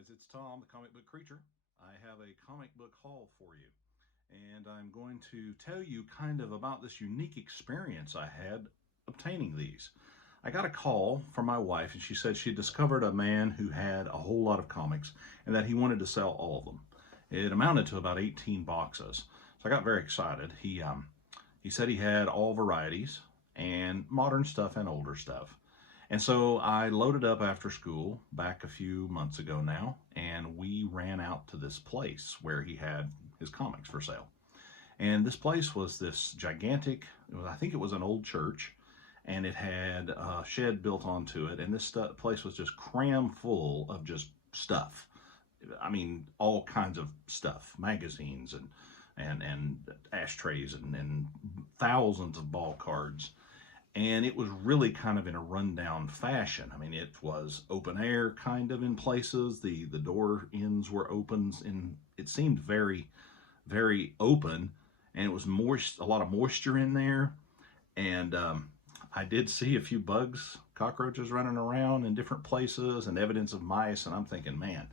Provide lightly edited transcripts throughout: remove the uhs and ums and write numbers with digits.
guys, it's Tom, the comic book creature. I have a comic book haul for you, and I'm going to tell you kind of about this unique experience I had obtaining these. I got a call from my wife, and she said she discovered a man who had a whole lot of comics and that he wanted to sell all of them. It amounted to about 18 boxes. So I got very excited. He said he had all varieties and modern stuff and older stuff. And so I loaded up after school back a few months ago now, and we ran out to this place where he had his comics for sale. And this place was this gigantic, I think it was an old church, and it had a shed built onto it. And this place was just cram full of just stuff. I mean, all kinds of stuff, magazines and ashtrays and thousands of ball cards, and it was really kind of in a rundown fashion. I mean, it was open air kind of in places. The door ends were opens, and it seemed very open, and it was moist, a lot of moisture in there. And I did see a few bugs, cockroaches running around in different places, and evidence of mice. And I'm thinking, man,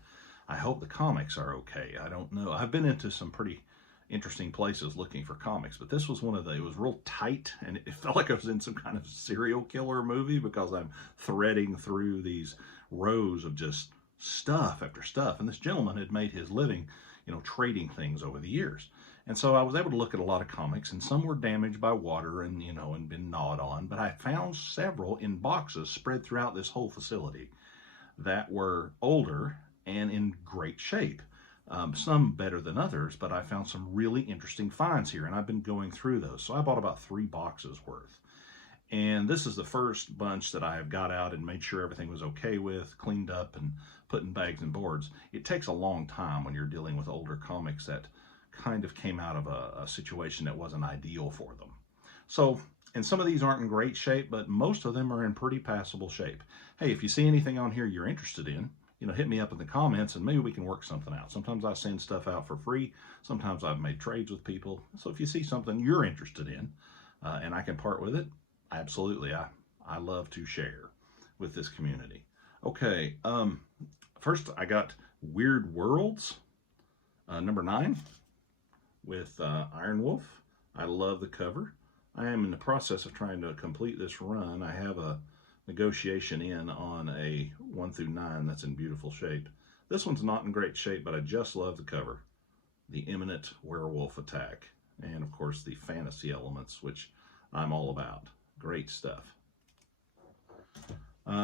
I hope the comics are okay. I don't know. I've been into some pretty interesting places looking for comics, but this was one of the, it was real tight, and it felt like I was in some kind of serial killer movie because I'm threading through these rows of just stuff after stuff. And this gentleman had made his living, trading things over the years. And so I was able to look at a lot of comics, and some were damaged by water and, and been gnawed on, but I found several in boxes spread throughout this whole facility that were older and in great shape. Some better than others, but I found some really interesting finds here, and I've been going through those. So I bought about 3 boxes worth. And this is the first bunch that I have got out and made sure everything was okay with, cleaned up, and put in bags and boards. It takes a long time when you're dealing with older comics that kind of came out of a situation that wasn't ideal for them. So, and some of these aren't in great shape, but most of them are in pretty passable shape. Hey, if you see anything on here you're interested in, hit me up in the comments and maybe we can work something out. Sometimes I send stuff out for free. Sometimes I've made trades with people. So if you see something you're interested in and I can part with it, absolutely. I love to share with this community. Okay. First I got Weird Worlds, number 9 with Iron Wolf. I love the cover. I am in the process of trying to complete this run. I have a negotiation in on a 1 through 9 that's in beautiful shape. This one's not in great shape, but I just love the cover. The imminent werewolf attack, and of course the fantasy elements, which I'm all about. Great stuff.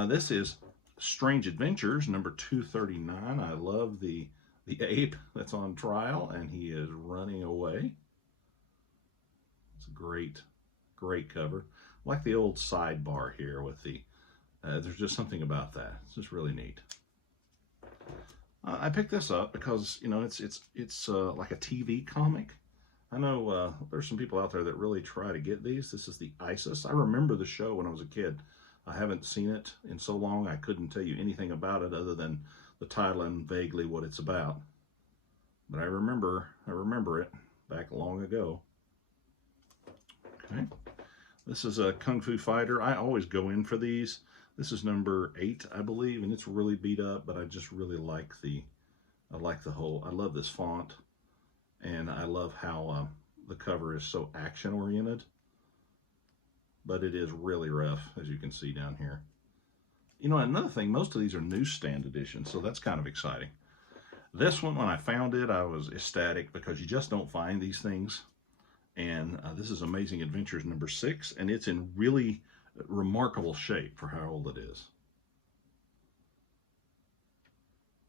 This is Strange Adventures number 239. I love the ape that's on trial and he is running away. It's a great cover. I like the old sidebar here with the there's just something about that. It's just really neat. I picked this up because it's like a TV comic. I know there's some people out there that really try to get these. This is the ISIS. I remember the show when I was a kid. I haven't seen it in so long I couldn't tell you anything about it other than the title and vaguely what it's about. But I remember it back long ago. Okay. This is a Kung Fu Fighter. I always go in for these. This is number 8, I believe, and it's really beat up, but I just really like I love this font, and I love how the cover is so action-oriented, but it is really rough, as you can see down here. Another thing, most of these are newsstand editions, so that's kind of exciting. This one, when I found it, I was ecstatic because you just don't find these things. And this is Amazing Adventures number 6, and it's in really remarkable shape for how old it is.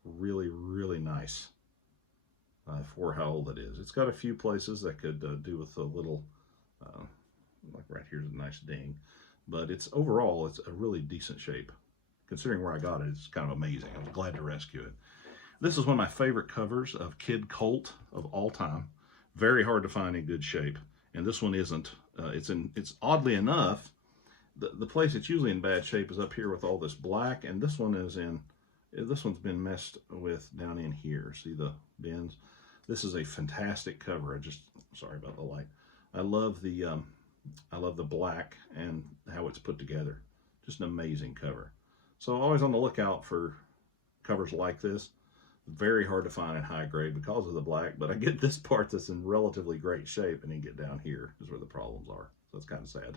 Really nice for how old it is. It's got a few places that could do with a little, like right here's a nice ding, but overall it's a really decent shape. Considering where I got it, it's kind of amazing. I was glad to rescue it. This is one of my favorite covers of Kid Colt of all time. Very hard to find in good shape, and this one isn't. It's oddly enough, the place that's usually in bad shape is up here with all this black, and this one's been messed with down in here. See the bends? This is a fantastic cover. Sorry about the light. I love the black and how it's put together. Just an amazing cover. So always on the lookout for covers like this. Very hard to find in high grade because of the black, but I get this part that's in relatively great shape, and then get down here is where the problems are. So it's kind of sad.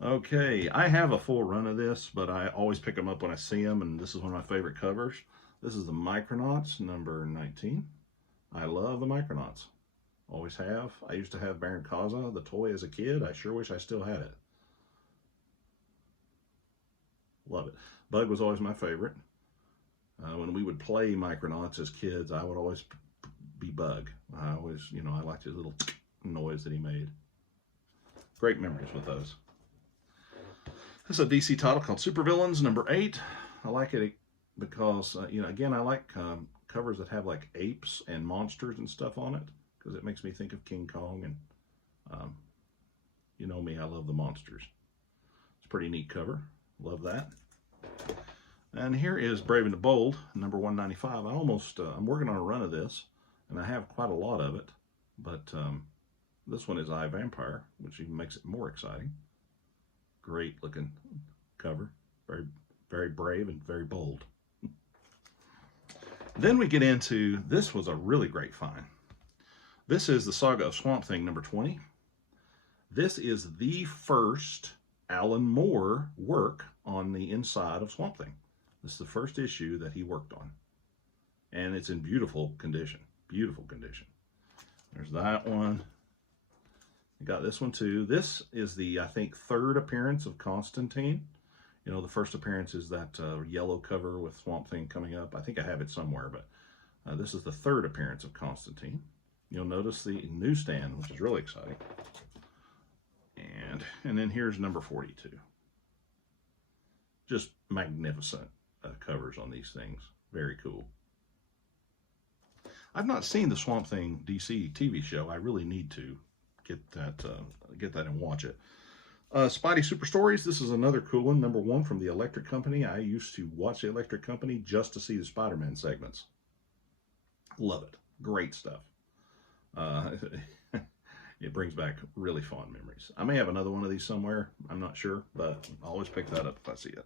Okay, I have a full run of this, but I always pick them up when I see them, and this is one of my favorite covers. This is the Micronauts number 19. I love the Micronauts. Always have. I used to have Baron Kaza, the toy, as a kid. I sure wish I still had it. Love it. Bug was always my favorite. When we would play Micronauts as kids, I would always be Bug. I always, I liked his little noise that he made. Great memories with those. This is a DC title called Supervillains number 8. I like it because, again, I like covers that have like apes and monsters and stuff on it, because it makes me think of King Kong, and you know me, I love the monsters. It's a pretty neat cover. Love that. And here is Brave and the Bold, number 195. I'm working on a run of this, and I have quite a lot of it, but this one is I, Vampire, which even makes it more exciting. Great looking cover. Very, very brave and very bold. Then we get into, this was a really great find. This is the Saga of Swamp Thing number 20. This is the first Alan Moore work on the inside of Swamp Thing. This is the first issue that he worked on. And it's in beautiful condition. Beautiful condition. There's that one. You got this one too. This is the, I think, third appearance of Constantine. The first appearance is that yellow cover with Swamp Thing coming up. I think I have it somewhere, but this is the third appearance of Constantine. You'll notice the newsstand, which is really exciting. And then here's number 42. Just magnificent covers on these things. Very cool. I've not seen the Swamp Thing DC TV show. I really need to get that and watch it. Spidey Super Stories. This is another cool one. Number 1 from the Electric Company. I used to watch the Electric Company just to see the Spider-Man segments. Love it. Great stuff. It brings back really fond memories. I may have another one of these somewhere. I'm not sure, but I'll always pick that up if I see it.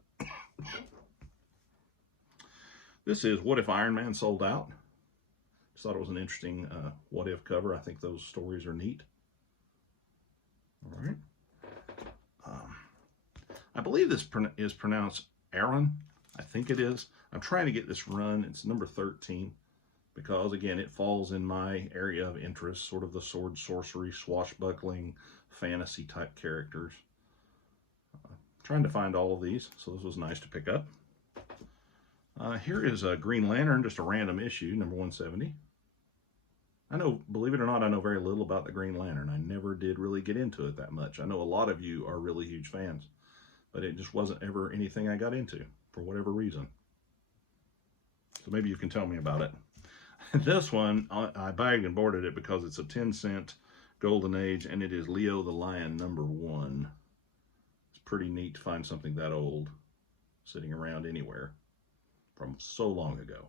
This is What If Iron Man Sold Out. Just thought it was an interesting what if cover. I think those stories are neat. All right. I believe this is pronounced Aaron. I think it is. I'm trying to get this run. It's number 13. Because, again, it falls in my area of interest, sort of the sword, sorcery, swashbuckling, fantasy-type characters. Trying to find all of these, so this was nice to pick up. Here is a Green Lantern, just a random issue, number 170. I know, believe it or not, I know very little about the Green Lantern. I never did really get into it that much. I know a lot of you are really huge fans, but it just wasn't ever anything I got into, for whatever reason. So maybe you can tell me about it. This one, I bagged and boarded it because it's a 10-cent Golden Age, and it is Leo the Lion number 1. It's pretty neat to find something that old sitting around anywhere from so long ago.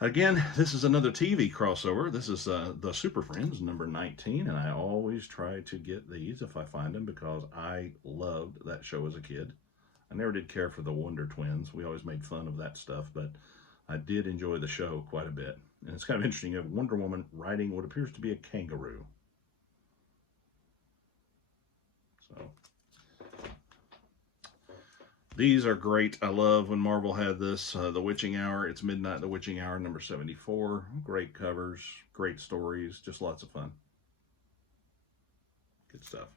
Again, this is another TV crossover. This is the Super Friends number 19, and I always try to get these if I find them because I loved that show as a kid. I never did care for the Wonder Twins. We always made fun of that stuff, but I did enjoy the show quite a bit. And it's kind of interesting. You have Wonder Woman riding what appears to be a kangaroo. So these are great. I love when Marvel had this, The Witching Hour. It's Midnight, The Witching Hour, number 74. Great covers, great stories, just lots of fun. Good stuff.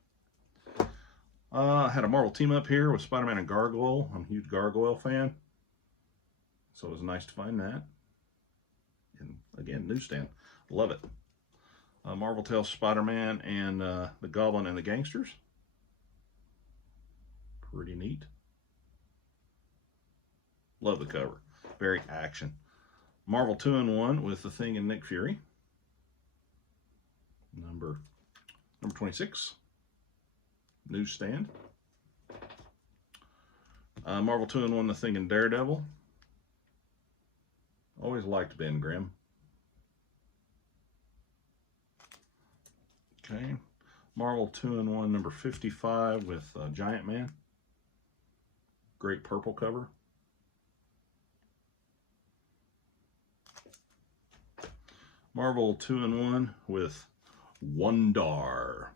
I had a Marvel team up here with Spider-Man and Gargoyle. I'm a huge Gargoyle fan, so it was nice to find that. And again, newsstand, love it. Marvel Tales Spider-Man and the Goblin and the Gangsters. Pretty neat. Love the cover. Very action. Marvel 2-in-1 with the Thing and Nick Fury. Number 26. Newsstand. Marvel 2-in-1, The Thing and Daredevil. Always liked Ben Grimm. Okay. Marvel 2-in-1, number 55 with Giant Man. Great purple cover. Marvel 2-in-1 with Wondar.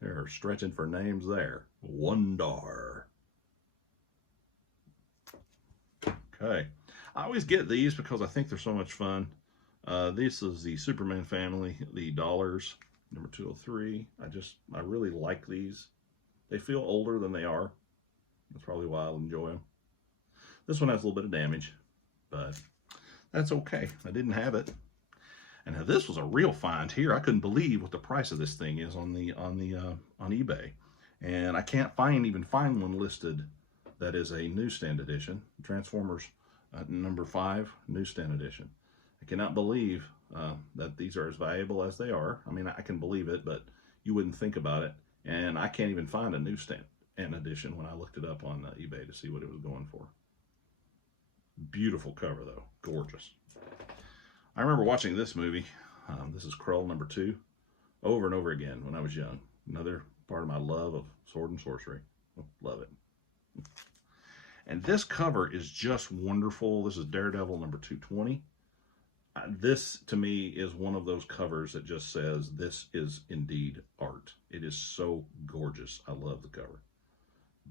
They're stretching for names there. Wondar. Okay. I always get these because I think they're so much fun. This is the Superman family, the Dollars, number 203. I really like these. They feel older than they are. That's probably why I'll enjoy them. This one has a little bit of damage, but that's okay. I didn't have it. And now this was a real find here. I couldn't believe what the price of this thing is on eBay. And I can't even find one listed that is a newsstand edition. Transformers number 5 newsstand edition. I cannot believe that these are as valuable as they are. I mean, I can believe it, but you wouldn't think about it. And I can't even find a newsstand edition when I looked it up on eBay to see what it was going for. Beautiful cover though, gorgeous. I remember watching this movie. This is Krull number 2, over and over again when I was young. Another part of my love of sword and sorcery. Love it. And this cover is just wonderful. This is Daredevil number 220. This, to me, is one of those covers that just says, this is indeed art. It is so gorgeous. I love the cover.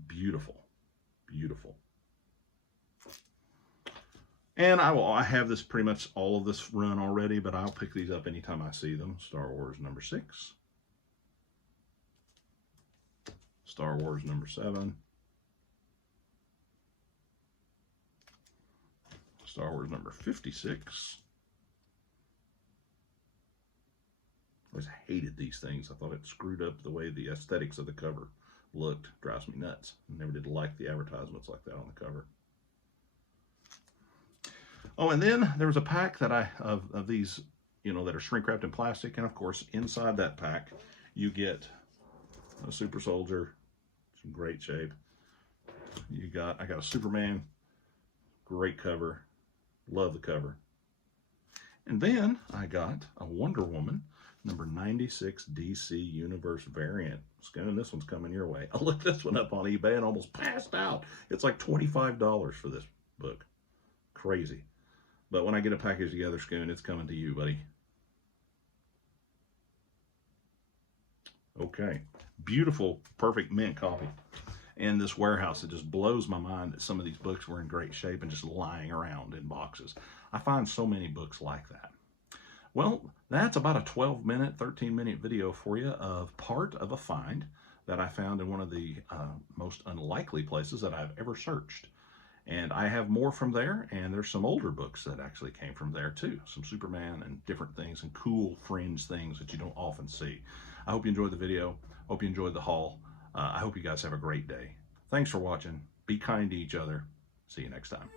Beautiful. Beautiful. And I have this pretty much all of this run already, but I'll pick these up anytime I see them. Star Wars number 6. Star Wars number 7. Star Wars number 56. I always hated these things. I thought it screwed up the way the aesthetics of the cover looked. Drives me nuts. I never did like the advertisements like that on the cover. Oh, and then there was a pack that of these, that are shrink wrapped in plastic. And of course, inside that pack, you get a Super Soldier. It's in great shape. I got a Superman. Great cover. Love the cover. And then I got a Wonder Woman number 96 DC Universe variant. Scoon, this one's coming your way. I looked this one up on eBay and almost passed out. It's like $25 for this book. Crazy. But when I get a package together, Scoon, it's coming to you, buddy. Okay. Beautiful, perfect mint copy. In this warehouse, it just blows my mind that some of these books were in great shape and just lying around in boxes. I find so many books like that. Well, that's about a 12-minute, 13-minute video for you of part of a find that I found in one of the most unlikely places that I've ever searched. And I have more from there, and there's some older books that actually came from there too. Some Superman and different things and cool fringe things that you don't often see. I hope you enjoyed the video. Hope you enjoyed the haul. I hope you guys have a great day. Thanks for watching. Be kind to each other. See you next time.